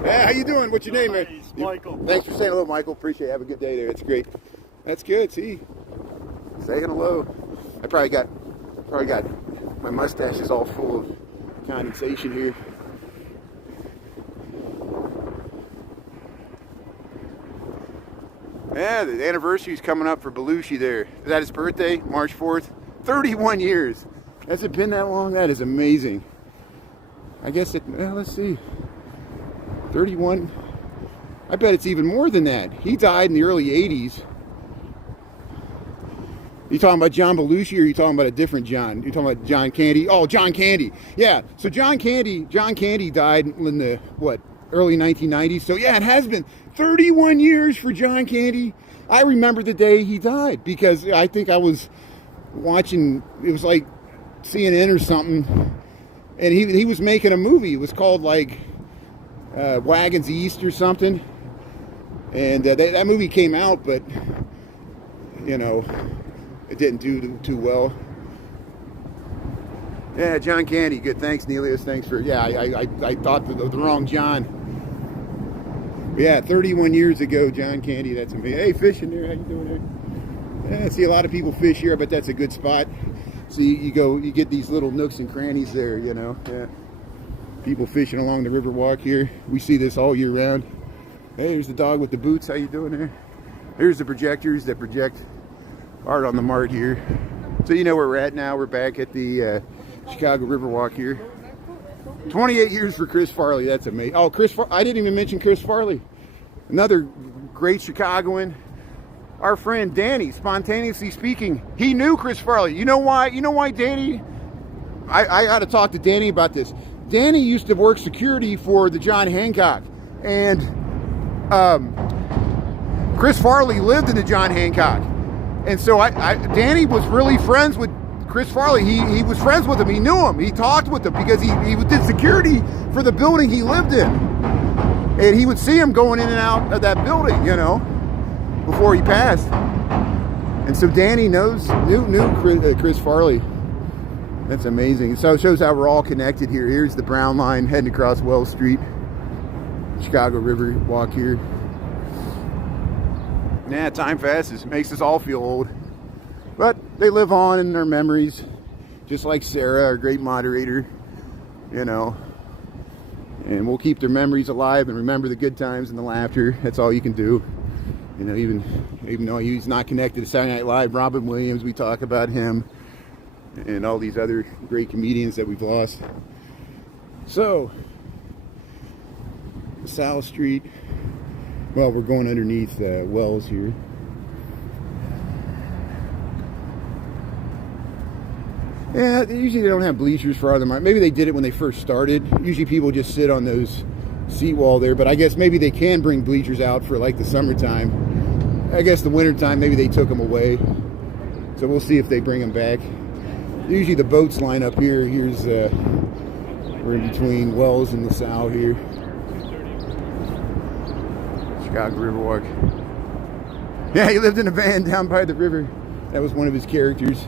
hey, how you doing? What's your name, man? Michael. Thanks for saying hello, Michael. Appreciate it. Have a good day there. That's great. That's good. See, saying hello. I probably got Probably got, my mustache is all full of condensation here. Yeah, the anniversary is coming up for Belushi there. Is that his birthday? March 4th? 31 years. Has it been that long? That is amazing. I guess it, well, let's see. 31. I bet it's even more than that. He died in the early 80s. You talking about John Belushi, or are you talking about a different John? You talking about John Candy? Oh, John Candy. Yeah. So John Candy died in the what, early 1990s. So yeah, it has been 31 years for John Candy. I remember the day he died because I think I was watching. It was like CNN or something, and he was making a movie. It was called like Wagons East or something, and that movie came out, but you know, it didn't do too well. Yeah, John Candy. Good. Thanks, Nelius. Thanks for. Yeah, I thought the wrong John. But yeah, 31 years ago, John Candy. That's amazing. Hey, fishing there. How you doing there? Yeah, I see a lot of people fish here, but that's a good spot. So you get these little nooks and crannies there. You know. Yeah. People fishing along the Riverwalk here. We see this all year round. Hey, there's the dog with the boots. How you doing there? Here's the projectors that project art on the mart here. So you know where we're at now. We're back at the Chicago Riverwalk here. 28 years for Chris Farley. That's amazing. Oh, I didn't even mention Chris Farley. Another great Chicagoan. Our friend Danny, spontaneously speaking, he knew Chris Farley. You know why? You know why Danny? I got to talk to Danny about this. Danny used to work security for the John Hancock, and Chris Farley lived in the John Hancock, and so Danny was really friends with Chris Farley. He was friends with him. He knew him. He talked with him because he did security for the building he lived in, and he would see him going in and out of that building, you know, before he passed. And so Danny knew Chris Farley. That's amazing. So it shows how we're all connected here. Here's the Brown Line heading across Wells Street. Chicago River Walk here. Nah, time passes. It makes us all feel old. But they live on in their memories. Just like Sarah, our great moderator. You know. And we'll keep their memories alive and remember the good times and the laughter. That's all you can do. You know, even though he's not connected to Saturday Night Live, Robin Williams, we talk about him. And all these other great comedians that we've lost. So, South Street. Well, we're going underneath Wells here. Yeah, usually they don't have bleachers for other. Maybe they did it when they first started. Usually people just sit on those seat wall there, but I guess maybe they can bring bleachers out for like the summertime. I guess the wintertime, maybe they took them away. So we'll see if they bring them back. Usually the boats line up here. Here's we're in between Wells and LaSalle here. Chicago Riverwalk. Yeah, he lived in a van down by the river. That was one of his characters.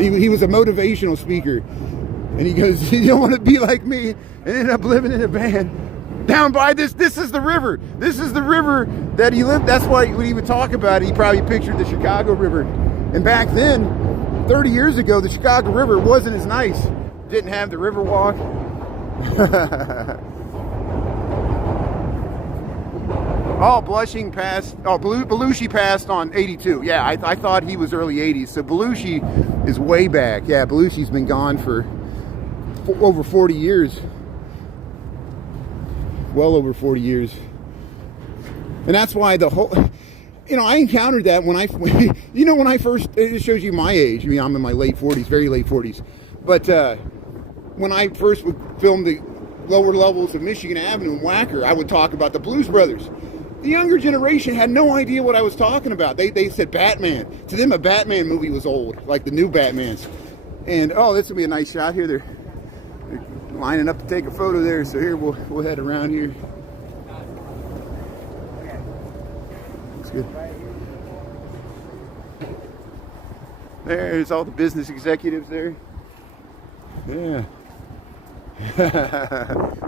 He was a motivational speaker, and he goes, "You don't want to be like me," and ended up living in a van down by this. This is the river. This is the river that he lived. That's why when he would talk about it, he probably pictured the Chicago River. And back then, 30 years ago, the Chicago River wasn't as nice. Didn't have the Riverwalk. Oh, Blushing passed. Oh, Belushi passed on 82. Yeah, I thought he was early 80s. So Belushi is way back. Yeah, Belushi's been gone for over 40 years. Well over 40 years. And that's why the whole... You know, I encountered that when I first, it shows you my age. I mean, I'm in my late 40s, very late 40s. But when I first would film the lower levels of Michigan Avenue in Wacker, I would talk about the Blues Brothers. The younger generation had no idea what I was talking about. They said Batman. To them, a Batman movie was old, like the new Batmans. And, oh, this will be a nice shot here. They're lining up to take a photo there. So here, we'll head around here. Good. There's all the business executives there. Yeah.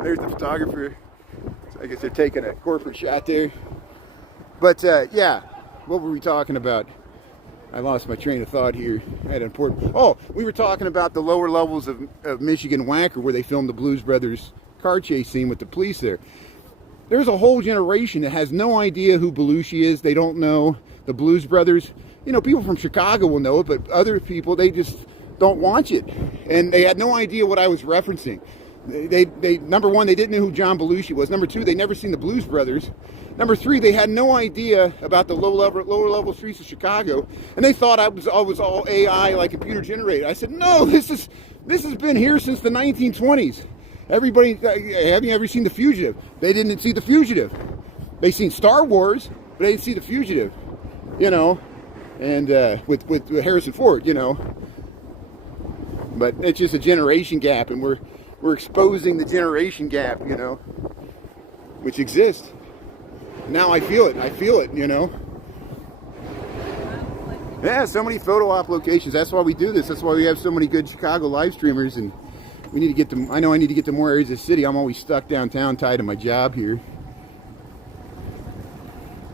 There's the photographer. So I guess they're taking a corporate shot there. But yeah, what were we talking about? I lost my train of thought here. I had an important. Oh, we were talking about the lower levels of Michigan Whacker, where they filmed the Blues Brothers car chase scene with the police there. There's a whole generation that has no idea who Belushi is. They don't know the Blues Brothers. You know, people from Chicago will know it, but other people, they just don't watch it. And they had no idea what I was referencing. They number one, they didn't know who John Belushi was. Number two, they never seen the Blues Brothers. Number three, they had no idea about the lower level streets of Chicago, and they thought I was all AI, like computer generated. I said, no, this has been here since the 1920s. Everybody, have you ever seen The Fugitive? They didn't see The Fugitive. They seen Star Wars, but they didn't see The Fugitive. You know, and with Harrison Ford, you know. But it's just a generation gap, and we're exposing the generation gap, you know, which exists. Now I feel it, you know. Yeah, so many photo op locations. That's why we do this. That's why we have so many good Chicago live streamers, and we need to get to, I know I need to get to more areas of the city. I'm always stuck downtown tied to my job here.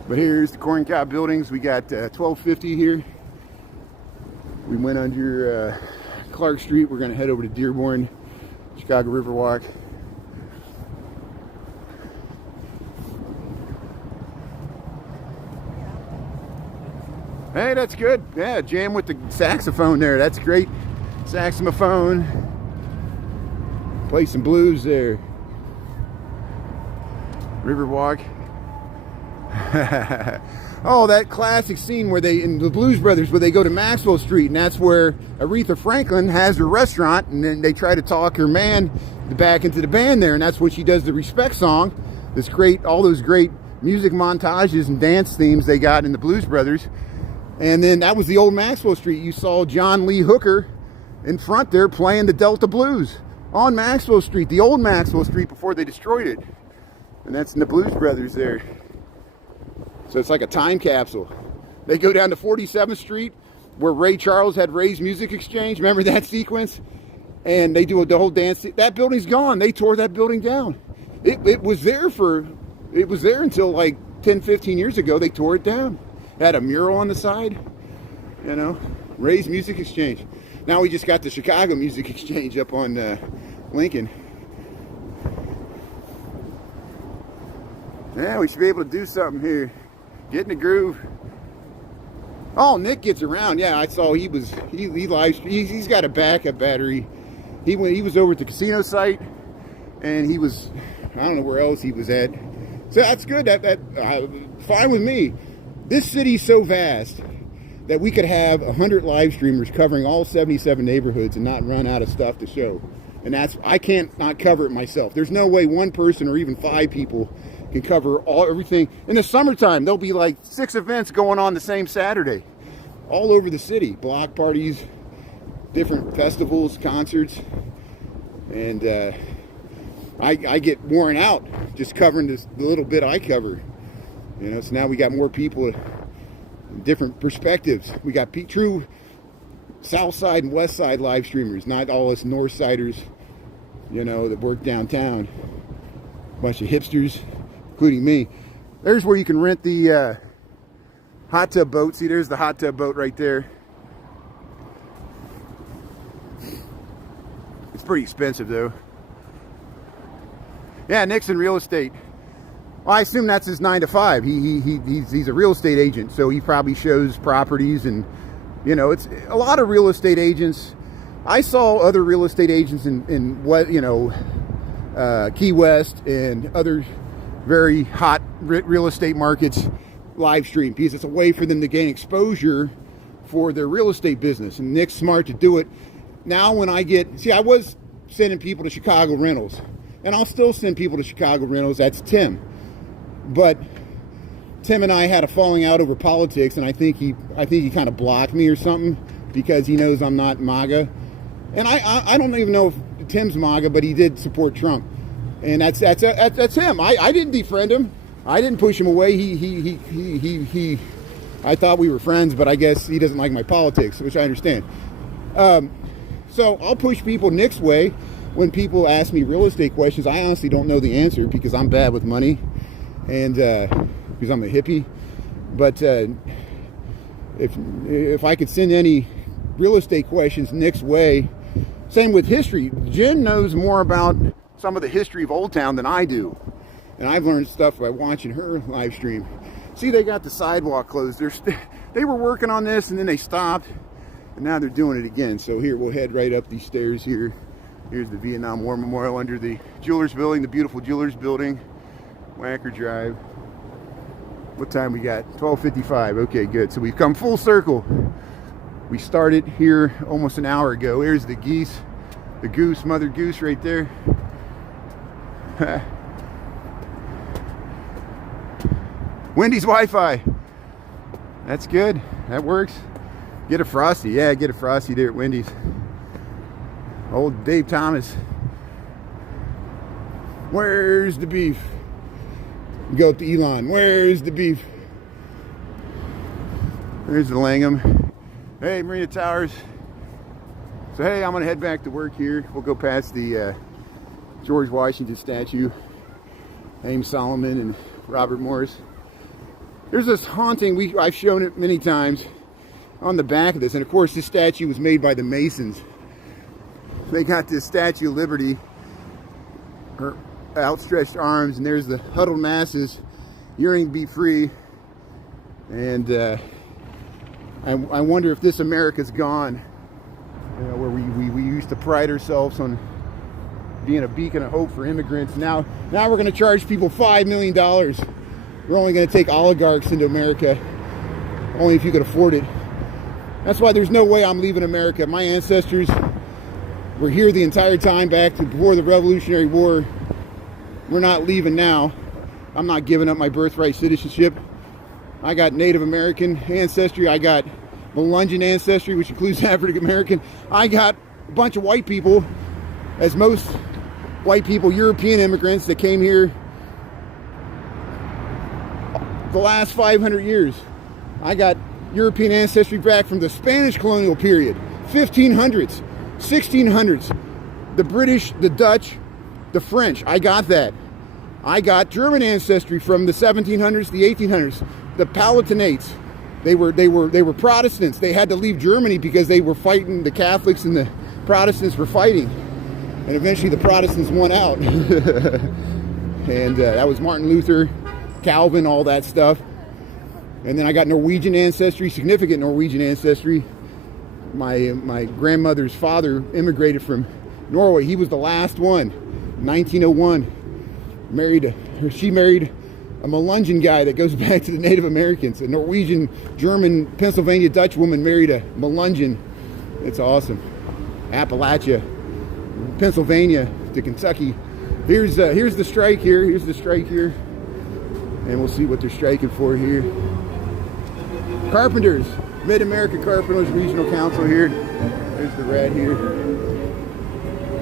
But here's the Corn Cob buildings. We got 1250 here. We went under Clark Street. We're going to head over to Dearborn, Chicago Riverwalk. Hey, that's good. Yeah, jam with the saxophone there. That's great. Saxophone. Play some blues there. Riverwalk. Oh, that classic scene where they, in the Blues Brothers, where they go to Maxwell Street, and that's where Aretha Franklin has her restaurant, and then they try to talk her man back into the band there, and that's when she does the Respect song. This great, all those great music montages and dance themes they got in the Blues Brothers. And then that was the old Maxwell Street. You saw John Lee Hooker in front there playing the Delta Blues on Maxwell Street, the old Maxwell Street before they destroyed it. And that's in the Blues Brothers there. So it's like a time capsule. They go down to 47th Street where Ray Charles had Ray's Music Exchange. Remember that sequence? And they do the whole dance. That building's gone. They tore that building down. It was there until like 10, 15 years ago. They tore it down. Had a mural on the side, you know, Ray's Music Exchange. Now we just got the Chicago Music Exchange up on Lincoln. Yeah, we should be able to do something here. Get in the groove. Oh, Nick gets around. Yeah, I saw he's got a backup battery. He was over at the casino site, and he was, I don't know where else he was at. So that's good. That fine with me. This city's so vast that we could have 100 live streamers covering all 77 neighborhoods and not run out of stuff to show. And I can't not cover it myself. There's no way one person or even 5 people can cover everything. In the summertime, there'll be like 6 events going on the same Saturday, all over the city. Block parties, different festivals, concerts, and I get worn out just covering the little bit I cover. You know, so now we got more people, different perspectives. We got true South Side and West Side live streamers, not all us North Siders, you know, that work downtown. A bunch of hipsters, including me. There's where you can rent the hot tub boat. See, there's the hot tub boat right there. It's pretty expensive though. Yeah, Nick's in real estate. Well, I assume that's his 9 to 5. He's a real estate agent, so he probably shows properties, and you know, it's a lot of real estate agents. I saw other real estate agents in what, you know, Key West and other very hot real estate markets live stream because it's a way for them to gain exposure for their real estate business. And Nick's smart to do it. Now when I was sending people to Chicago rentals, and I'll still send people to Chicago rentals. That's Tim. But Tim and I had a falling out over politics, and I think he kind of blocked me or something because he knows I'm not MAGA. And I don't even know if Tim's MAGA, but he did support Trump, and that's him. I didn't defriend him. I didn't push him away. I thought we were friends, but I guess he doesn't like my politics, which I understand. So I'll push people Nick's way when people ask me real estate questions. I honestly don't know the answer because I'm bad with money, and because I'm a hippie. But if I could send any real estate questions Nick's way. Same with history. Jen knows more about some of the history of Old Town than I do. And I've learned stuff by watching her live stream. See, they got the sidewalk closed. They were working on this and then they stopped. And now they're doing it again. So here, we'll head right up these stairs here. Here's the Vietnam War Memorial under the Jewelers Building, the beautiful Jewelers Building. Wacker Drive. What time we got? 12:55. Okay, good. So we've come full circle. We started here almost an hour ago. Here's the geese, the goose, mother goose right there. Wendy's Wi-Fi. That's good. That works. Get a Frosty. Yeah, get a Frosty there at Wendy's. Old Dave Thomas. Where's the beef? We go up to Elon. Where's the beef? There's the Langham. Hey, Marina Towers. So hey, I'm gonna head back to work here. We'll go past the George Washington statue, Ames Solomon and Robert Morris. There's this haunting, I've shown it many times, on the back of this. And of course, this statue was made by the Masons. They got this Statue of Liberty, her outstretched arms, and there's the huddled masses yearning to be free. And I wonder if this America's gone, you know, where we used to pride ourselves on being a beacon of hope for immigrants. Now we're going to charge people $5 million. We're only going to take oligarchs into America, only if you could afford it. That's why there's no way I'm leaving America. My ancestors were here the entire time back to before the Revolutionary War. We're not leaving now. I'm not giving up my birthright citizenship. I got Native American ancestry. I got Melungeon ancestry, which includes African American. I got a bunch of white people, as most white people, European immigrants that came here the last 500 years. I got European ancestry back from the Spanish colonial period, 1500s, 1600s, the British, the Dutch, the French. I got that. I got German ancestry from the 1700s, the 1800s. The Palatinates, they were Protestants. They had to leave Germany because they were fighting, the Catholics and the Protestants were fighting. And eventually the Protestants won out. And that was Martin Luther, Calvin, all that stuff. And then I got Norwegian ancestry, significant Norwegian ancestry. My grandmother's father immigrated from Norway. He was the last one, 1901. She married a Melungeon guy that goes back to the Native Americans. A Norwegian, German, Pennsylvania, Dutch woman married a Melungeon. It's awesome. Appalachia, Pennsylvania to Kentucky. Here's the strike here. Here's the strike here. And we'll see what they're striking for here. Carpenters, Mid-America Carpenters Regional Council here. There's the rat here.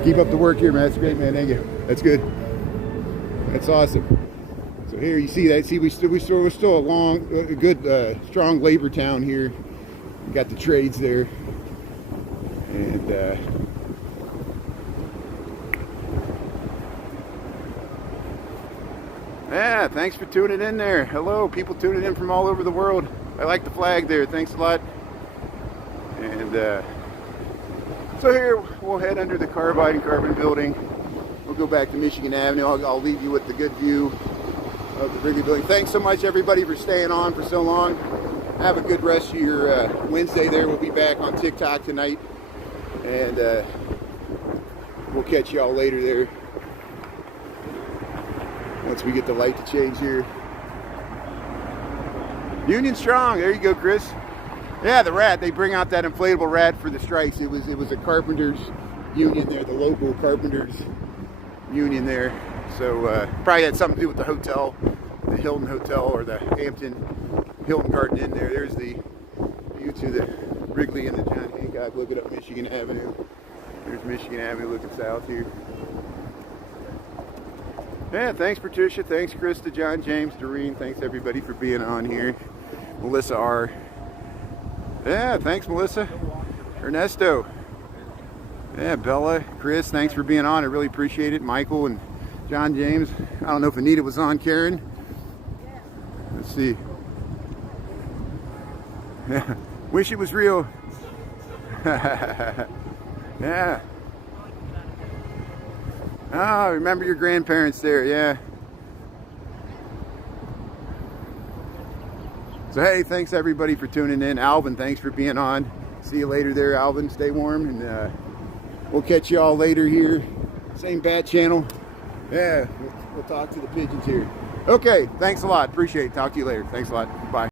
Keep up the work here, man. That's great, man. Thank you. That's good. That's awesome. So here you see that. See, we're still a good, strong labor town here. We got the trades there, and yeah. Thanks for tuning in there. Hello, people tuning in from all over the world. I like the flag there. Thanks a lot. And so here we'll head under the Carbide and Carbon Building. We'll go back to Michigan Avenue. I'll leave you with the good view of the Wrigley Building. Thanks so much, everybody, for staying on for so long. Have a good rest of your Wednesday there. We'll be back on TikTok tonight. And we'll catch you all later there. Once we get the light to change here. Union strong. There you go, Chris. Yeah, the rat. They bring out that inflatable rat for the strikes. It was a carpenters union there, the local carpenters union there. So probably had something to do with the hotel, the Hilton Hotel or the Hampton Hilton Garden Inn there. There's the view to the Wrigley and the John Hancock looking up Michigan Avenue. There's Michigan Avenue looking south here. Yeah, thanks Patricia, thanks Krista, John, James, Doreen, thanks everybody for being on here. Melissa R. Yeah, thanks Melissa. Ernesto. Yeah, Bella, Chris, thanks for being on. I really appreciate it. Michael and John James. I don't know if Anita was on. Karen. Let's see. Wish it was real. Yeah. Oh, remember your grandparents there, yeah. So hey, thanks everybody for tuning in. Alvin, thanks for being on. See you later there, Alvin. Stay warm, and we'll catch you all later here. Same bat channel. Yeah, we'll talk to the pigeons here. Okay, thanks a lot. Appreciate it. Talk to you later. Thanks a lot. Bye.